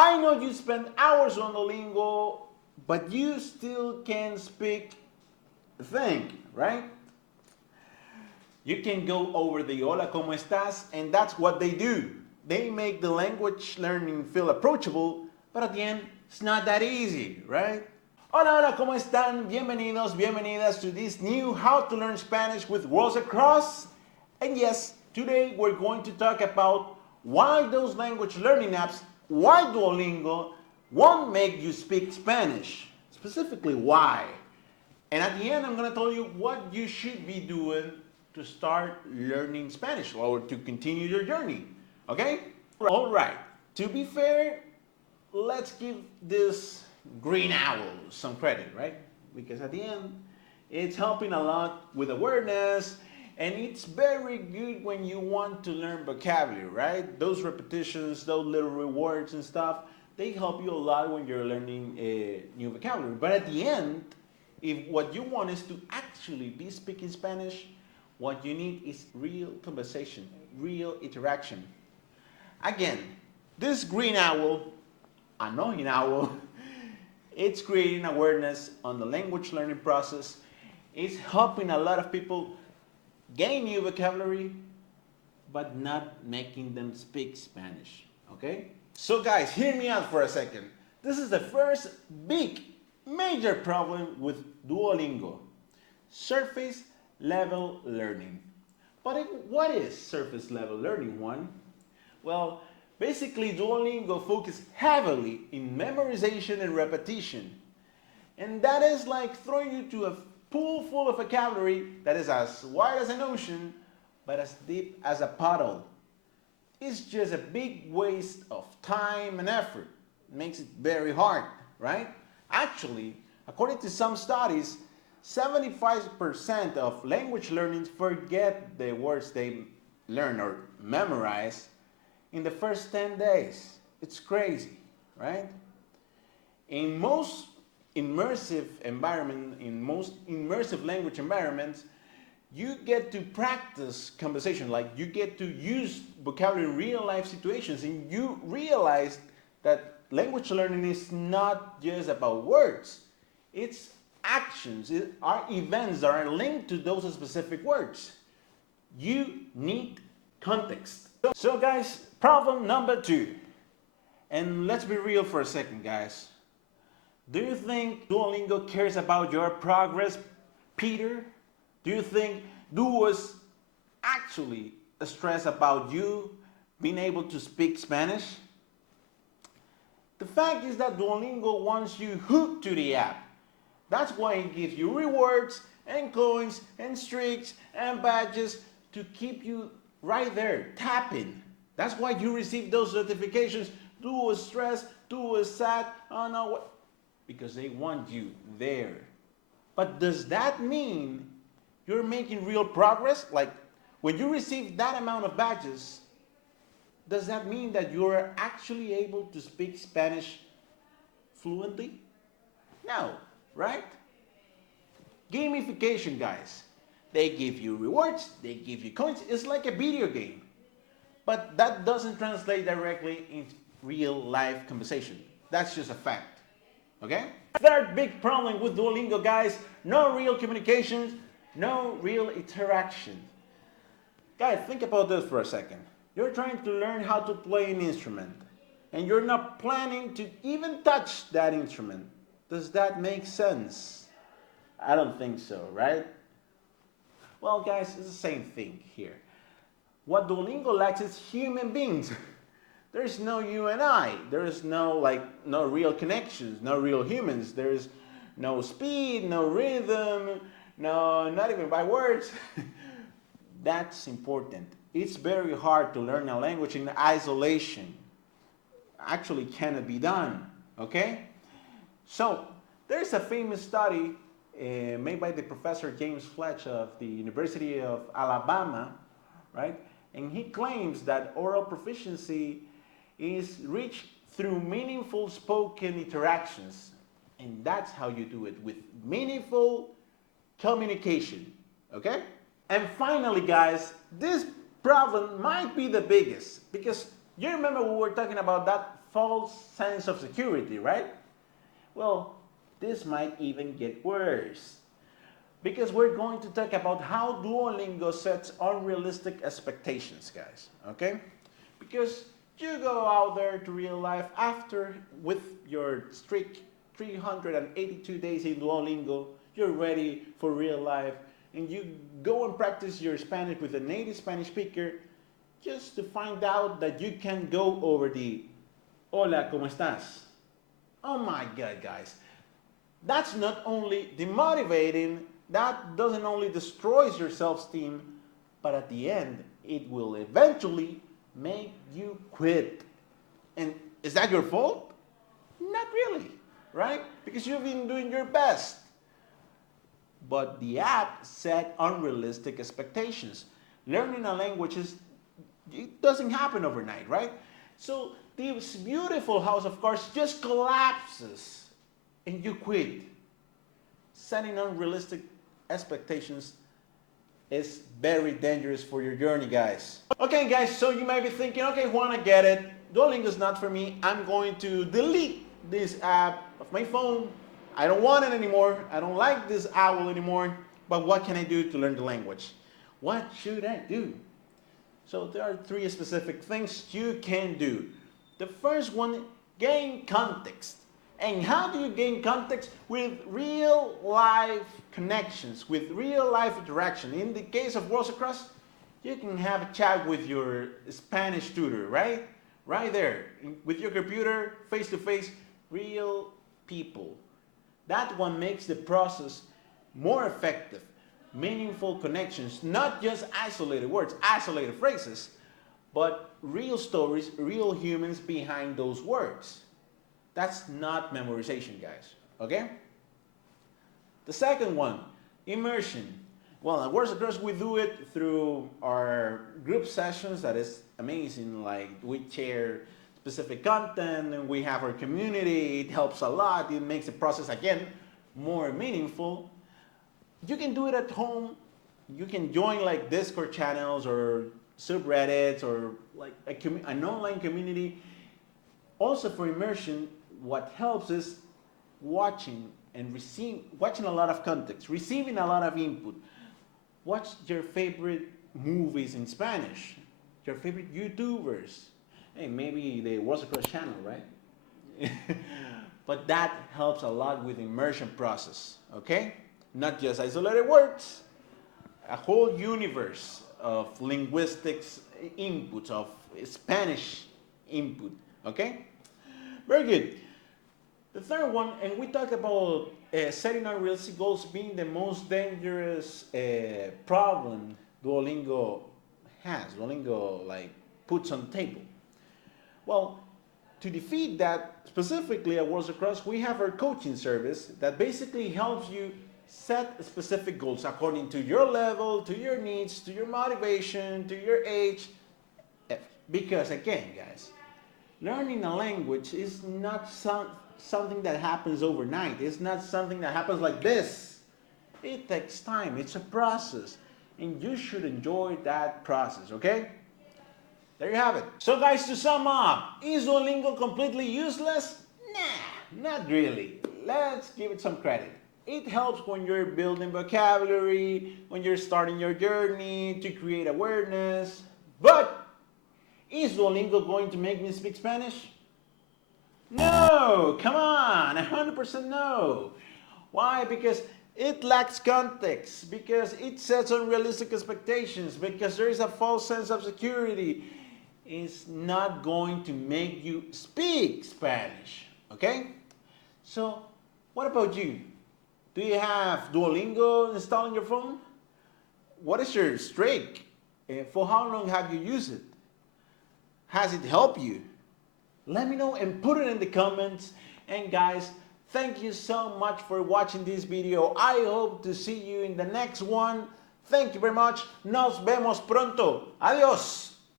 I know you spend hours on Duolingo, but you still can't speak a thing, right? You can go over the hola, ¿cómo estás? And that's what they do. They make the language learning feel approachable, but at the end, it's not that easy, right? Hola, hola, ¿cómo están? Bienvenidos, bienvenidas to this new How to Learn Spanish with Worlds Across. And yes, today we're going to talk about why those language learning apps, why Duolingo, won't make you speak Spanish. Specifically, why. And at the end, I'm going to tell you what you should be doing to start learning Spanish or to continue your journey. Okay? All right. To be fair, let's give this green owl some credit, right? Because at the end, it's helping a lot with awareness, and it's very good when you want to learn vocabulary, right? Those repetitions, those little rewards and stuff, they help you a lot when you're learning new vocabulary. But at the end, if what you want is to actually be speaking Spanish, what you need is real conversation, real interaction. Again, this green owl, annoying owl, it's creating awareness on the language learning process. It's helping a lot of people gain new vocabulary, but not making them speak Spanish, okay? So guys, hear me out for a second. This is the first big, major problem with Duolingo. Surface level learning. But what is surface level learning, Juan? Well, basically Duolingo focuses heavily in memorization and repetition. And that is like throwing you to a pool full of vocabulary that is as wide as an ocean, but as deep as a puddle. It's just a big waste of time and effort. It makes it very hard, right? Actually, according to some studies, 75% of language learners forget the words they learn or memorize in the first 10 days. It's crazy, right? In most immersive language environments, you get to practice conversation, like you get to use vocabulary in real life situations, and you realize that language learning is not just about words. It's actions, it are events that are linked to those specific words. You need context. So guys, problem number 2. And let's be real for a second, guys. Do you think Duolingo cares about your progress, Peter? Do you think Duo is actually stressed about you being able to speak Spanish? The fact is that Duolingo wants you hooked to the app. That's why it gives you rewards and coins and streaks and badges to keep you right there, tapping. That's why you receive those notifications. Duo is stressed, Duo is sad, oh no, what? Because they want you there. But does that mean you're making real progress? Like, when you receive that amount of badges, does that mean that you're actually able to speak Spanish fluently? No, right? Gamification, guys. They give you rewards, they give you coins. It's like a video game. But that doesn't translate directly into real life conversation. That's just a fact. Okay? Third big problem with Duolingo, guys, no real communications, no real interaction. Guys, think about this for a second. You're trying to learn how to play an instrument, and you're not planning to even touch that instrument. Does that make sense? I don't think so, right? Well, guys, it's the same thing here. What Duolingo lacks is human beings. There's no you and I. There's no real connections, no real humans. There's no speed, no rhythm, no, not even by words. That's important. It's very hard to learn a language in isolation. Actually cannot be done, okay? So, there's a famous study made by the professor James Fletch of the University of Alabama, right? And he claims that oral proficiency is reached through meaningful spoken interactions. And that's how you do it, with meaningful communication, okay? And finally, guys, this problem might be the biggest, because you remember we were talking about that false sense of security, right? Well, this might even get worse. Because we're going to talk about how Duolingo sets unrealistic expectations, guys. Okay? Because you go out there to real life after, with your strict 382 days in Duolingo, you're ready for real life, and you go and practice your Spanish with a native Spanish speaker just to find out that you can go over the Hola, ¿cómo estás? Oh my God, guys. That's not only demotivating, that doesn't only destroys your self-esteem, but at the end, it will eventually make you quit. And is that your fault? Not really, right? Because you've been doing your best. But the app set unrealistic expectations. Learning a language it doesn't happen overnight, right? So this beautiful house of cards just collapses and you quit. Setting unrealistic expectations is very dangerous for your journey, guys. Okay, guys, so you might be thinking, okay, Juan, I get it. Duolingo is not for me. I'm going to delete this app of my phone. I don't want it anymore. I don't like this owl anymore. But what can I do to learn the language? What should I do? So there are 3 specific things you can do. The first one, gain context. And how do you gain context? With real life connections, with real life interaction. In the case of Worlds Across, you can have a chat with your Spanish tutor, right? Right there, with your computer, face to face, real people. That one makes the process more effective. Meaningful connections, not just isolated words, isolated phrases, but real stories, real humans behind those words. That's not memorization, guys, okay? The second one, immersion. Well, at Words Across, we do it through our group sessions. That is amazing. Like, we share specific content and we have our community. It helps a lot. It makes the process, again, more meaningful. You can do it at home. You can join like Discord channels or subreddits or like an online community. Also for immersion, what helps is watching a lot of context, receiving a lot of input. Watch your favorite movies in Spanish, your favorite YouTubers. Hey, maybe the Worlds Across channel, right? But that helps a lot with immersion process, okay? Not just isolated words, a whole universe of linguistics inputs, of Spanish input, okay? Very good. The third one, and we talk about setting unrealistic goals being the most dangerous problem Duolingo has. Duolingo like puts on the table. Well, to defeat that, specifically at Worlds Across, we have our coaching service that basically helps you set specific goals according to your level, to your needs, to your motivation, to your age. Because again, guys, learning a language is not something that happens overnight. It's not something that happens like this. It takes time. It's a process. And you should enjoy that process, okay? There you have it. So guys, to sum up, is Duolingo completely useless? Nah, not really. Let's give it some credit. It helps when you're building vocabulary, when you're starting your journey to create awareness. But is Duolingo going to make me speak Spanish? No, come on, 100% no. Why? Because it lacks context, because it sets unrealistic expectations, because there is a false sense of security. It's not going to make you speak Spanish, okay? So, what about you? Do you have Duolingo installed on your phone? What is your streak? For how long have you used it? Has it helped you? Let me know and put it in the comments. And guys, thank you so much for watching this video. I hope to see you in the next one. Thank you very much. Nos vemos pronto. Adiós.